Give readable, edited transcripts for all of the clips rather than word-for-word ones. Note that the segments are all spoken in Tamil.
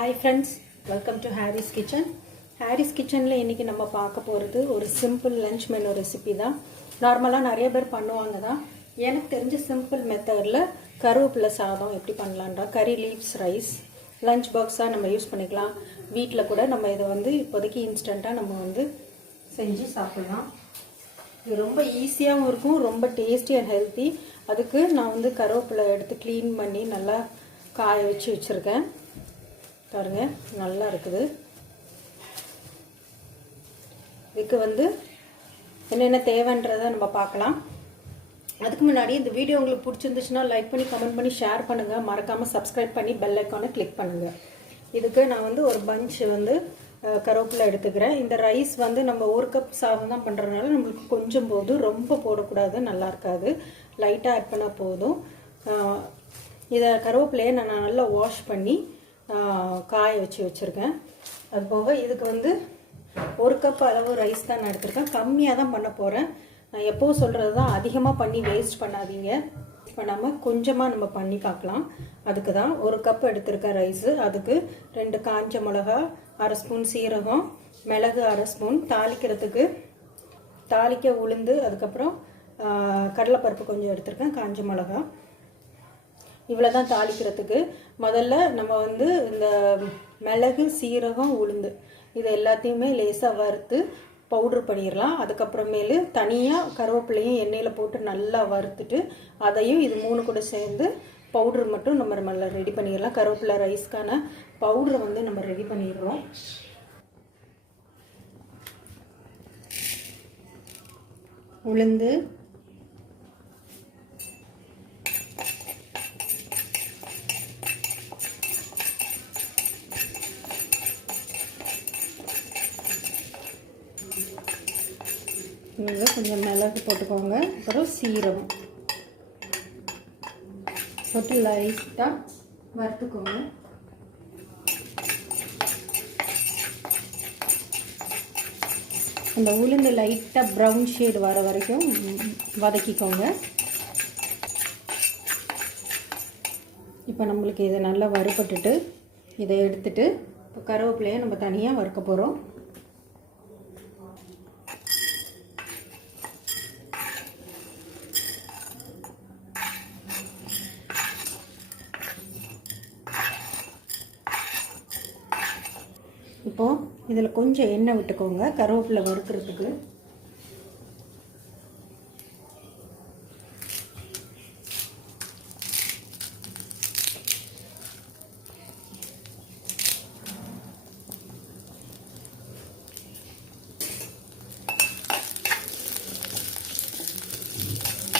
Hi friends, welcome to Harry's Kitchen. Harry's Kitchenல இன்னைக்கு நம்ம பார்க்க போறது ஒரு சிம்பிள் லஞ்ச் மெனு ரெசிபி தான். நார்மலா நிறைய பேர் பண்ணுவாங்க தான். எனக்கு தெரிஞ்ச சிம்பிள் மெத்தட்ல கருவேப்பிலை சாதம் எப்படி பண்ணலாம்டா கறி லீவ்ஸ் ரைஸ் லஞ்ச் பாக்ஸா நம்ம யூஸ் பண்ணிக்கலாம். வீட்ல கூட நம்ம இத இப்போதைக்கு இன்ஸ்டன்ட்டா நம்ம செஞ்சு சாப்பிடலாம். இது ரொம்ப ஈஸியாகவும் இருக்கும், ரொம்ப டேஸ்டி அண்ட் ஹெல்த்தி. அதுக்கு நான் கருவேப்பிலை எடுத்து க்ளீன் பண்ணி நல்லா காய வச்சு வச்சுருக்கேன். பாருங்க, நல்லா இருக்குது. இதுக்கு என்னென்ன தேவைன்றதை நம்ம பார்க்கலாம். அதுக்கு முன்னாடி இந்த வீடியோ உங்களுக்கு பிடிச்சிருந்துச்சுன்னா லைக் பண்ணி கமெண்ட் பண்ணி ஷேர் பண்ணுங்கள். மறக்காமல் சப்ஸ்கிரைப் பண்ணி பெல் ஐக்கானை கிளிக் பண்ணுங்கள். இதுக்கு நான் ஒரு பஞ்ச் கருவேப்பிலை எடுத்துக்கிறேன். இந்த ரைஸ் நம்ம ஒரு கப் சாதம் தான் பண்ணுறதுனால நம்மளுக்கு கொஞ்சம் போதும், ரொம்ப போடக்கூடாது, நல்லா இருக்காது. லைட்டாக ஆட் பண்ணால் போதும். இதை கருவேப்பிலையை நான் நல்லா வாஷ் பண்ணி காய வச்சு வச்சுருக்கேன். அது போக இதுக்கு ஒரு கப் அளவு ரைஸ் தான் நான் எடுத்திருக்கேன். கம்மியாக தான் பண்ண போகிறேன். நான் எப்போவும் சொல்கிறது தான், அதிகமாக பண்ணி வேஸ்ட் பண்ணாதீங்க. பண்ணாமல் கொஞ்சமாக நம்ம பண்ணி பார்க்கலாம். அதுக்கு தான் ஒரு கப் எடுத்திருக்கேன் ரைஸு. அதுக்கு 2 காஞ்ச மிளகா, 1/2 ஸ்பூன் சீரகம், மிளகு 1/2 ஸ்பூன், தாளிக்க உளுந்து, அதுக்கப்புறம் கடலைப்பருப்பு கொஞ்சம் எடுத்திருக்கேன், காஞ்ச மிளகா. இவ்வளோ தான் தாளிக்கிறதுக்கு. முதல்ல நம்ம இந்த மிளகு, சீரகம், உளுந்து இது எல்லாத்தையுமே லேசாக வறுத்து பவுட்ரு பண்ணிடலாம். அதுக்கப்புறமேலு தனியாக கருவேப்பிலையும் எண்ணெயில் போட்டு நல்லா வறுத்துட்டு அதையும் இது 3 கூட சேர்ந்து பவுட்ரு மட்டும் நம்ம ரெடி பண்ணிடலாம். கருவேப்பிலை ரைஸ்க்கான பவுட்ரு நம்ம ரெடி பண்ணிடுறோம். உளுந்து, கொஞ்சம் மிளகு போட்டுக்கோங்க, அப்புறம் சீரகம் போட்டு லைட்டாக வறுத்துக்கோங்க. அந்த உளுந்து லைட்டாக ப்ரௌன் ஷேடு வர வரைக்கும் வதக்கிக்கோங்க. இப்போ நம்மளுக்கு இதை நல்லா வறுபட்டுட்டு இதை எடுத்துட்டு இப்போ கருவேப்பிலையை நம்ம தனியாக வறுக்க போகிறோம். இப்போது இதில் கொஞ்சம் எண்ணெய் விட்டுக்கோங்க கருவேப்பிலை வறுக்கிறதுக்கு.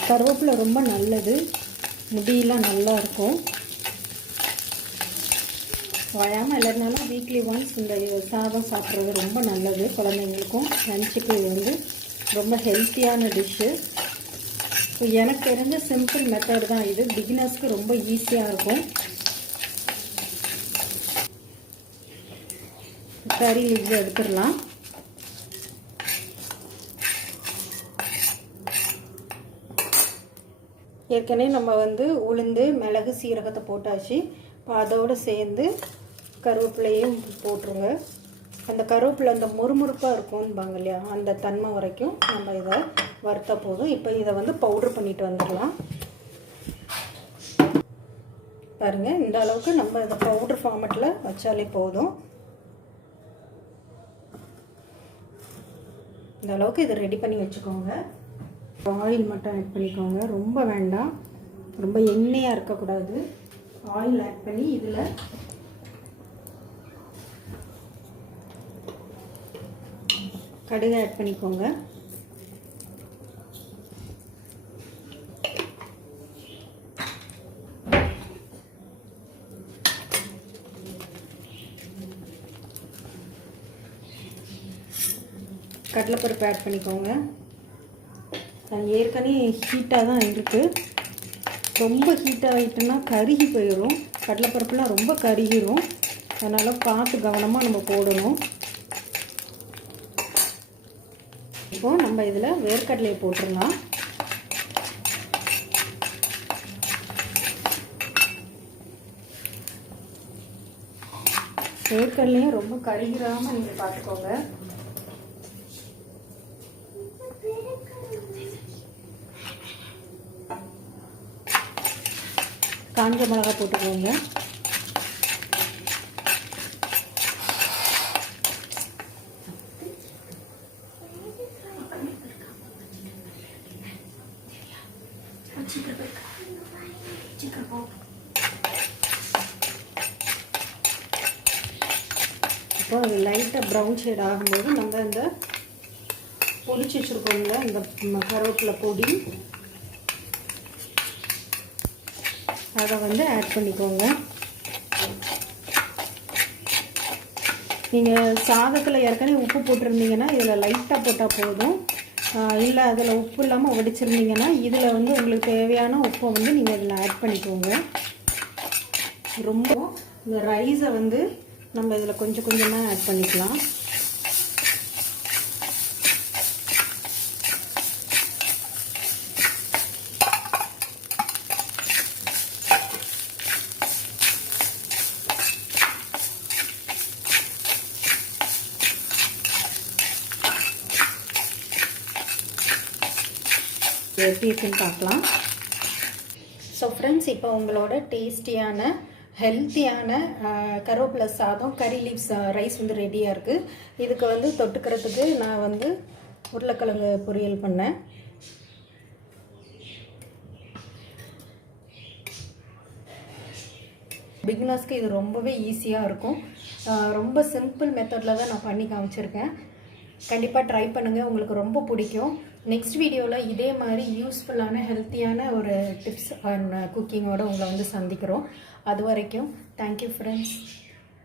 கருவேப்பிலை ரொம்ப நல்லது, முடியெல்லாம் நல்லா இருக்கும். வயாமல் இல்லைனாலும் வீக்லி ஒன்ஸ் இந்த சாதம் சாப்பிட்றது ரொம்ப நல்லது. குழந்தைங்களுக்கும் லஞ்சுக்கு இது ரொம்ப ஹெல்த்தியான டிஷ்ஷு. ஸோ எனக்கு தெரிஞ்ச சிம்பிள் மெத்தட் தான் இது. பிகினர்ஸ்க்கு ரொம்ப ஈஸியாக இருக்கும். கறி லீவ்ஸ் எடுத்துடலாம். ஏற்கனவே நம்ம உளுந்து, மிளகு, சீரகத்தை போட்டாச்சு. அதோடு சேர்ந்து கருவேப்பிலையும் போட்டுருங்க. அந்த கருவேப்பிலை அந்த முறுமுறுப்பாக இருக்கும்பாங்க இல்லையா, அந்த தன்மை வரைக்கும் நம்ம இதை வறுத்த போதும். இப்போ இதை பவுட்ரு பண்ணிட்டு வந்துடலாம். பாருங்கள், இந்த அளவுக்கு நம்ம இதை பவுட்ரு ஃபார்மேட்டில் வச்சாலே போதும். இந்த அளவுக்கு இதை ரெடி பண்ணி வச்சுக்கோங்க. ஆயில் மட்டும் ஆட் பண்ணிக்கோங்க, ரொம்ப வேண்டாம், ரொம்ப எண்ணெயாக இருக்கக்கூடாது. ஆயில் ஆட் பண்ணி இதில் கடுகு ஆட் பண்ணிக்கோங்க. கடலைப்பருப்பு ஆட் பண்ணிக்கோங்க. ஏற்கனவே ஹீட்டாக தான் இருக்குது. ரொம்ப ஹீட்டாக ஆகிட்டுன்னா கருகி போயிடும். கடலைப்பருப்புலாம் ரொம்ப கருகிரும். அதனால் பார்த்து கவனமாக நம்ம போடணும். இப்போது நம்ம இதில் வேர்க்கடலையை போட்டுடலாம். வேர்க்கடலையும் ரொம்ப கருகிராமல் நீங்கள் பார்த்துக்கோங்க. காஞ்ச மிளகா போட்டுக்கோங்க. இப்போ அது லைட்டாக ப்ரௌன் ஷேட் ஆகும்போது நம்ம இந்த பொடிச்சு வச்சுருக்கோங்க இந்த கருவேப்பிலை பொடி அதை வந்து ஆட் பண்ணிக்கோங்க. நீங்கள் சாதத்தில் ஏற்கனவே உப்பு போட்டிருந்தீங்கன்னா இதில் லைட்டாக போட்டால் போதும். இல்லை அதில் உப்பு இல்லாமல் வடிச்சிருந்தீங்கன்னா இதில் வந்து உங்களுக்கு தேவையான உப்பை வந்து நீங்கள் இதில் ஆட் பண்ணிக்கோங்க. ரொம்ப இந்த ரைஸை வந்து நம்ம இதில் கொஞ்சம் கொஞ்சமாக ஆட் பண்ணிக்கலாம். எப்படி இருக்குன்னு பார்க்கலாம். ஸோ ஃப்ரெண்ட்ஸ், இப்போ உங்களோட டேஸ்டியான ஹெல்த்தியான கருவேப்பிலை சாதம் கறி லீவ்ஸ் ரைஸ் வந்து ரெடியாக இருக்குது. இதுக்கு வந்து தொட்டுக்கிறதுக்கு நான் வந்து உருளைக்கிழங்கு பொரியல் பண்ணேன். பிகினர்ஸ்க்கு இது ரொம்பவே ஈஸியாக இருக்கும். ரொம்ப சிம்பிள் மெத்தடில் தான் நான் பண்ணி காமிச்சிருக்கேன். கண்டிப்பாக ட்ரை பண்ணுங்கள், உங்களுக்கு ரொம்ப பிடிக்கும். நெக்ஸ்ட் வீடியோவில் இதே மாதிரி யூஸ்ஃபுல்லான ஹெல்த்தியான ஒரு டிப்ஸ் அண்ட் குக்கிங்கோடு உங்களை வந்து சந்திக்கிறோம். அது வரைக்கும் தேங்க்யூ ஃப்ரெண்ட்ஸ்.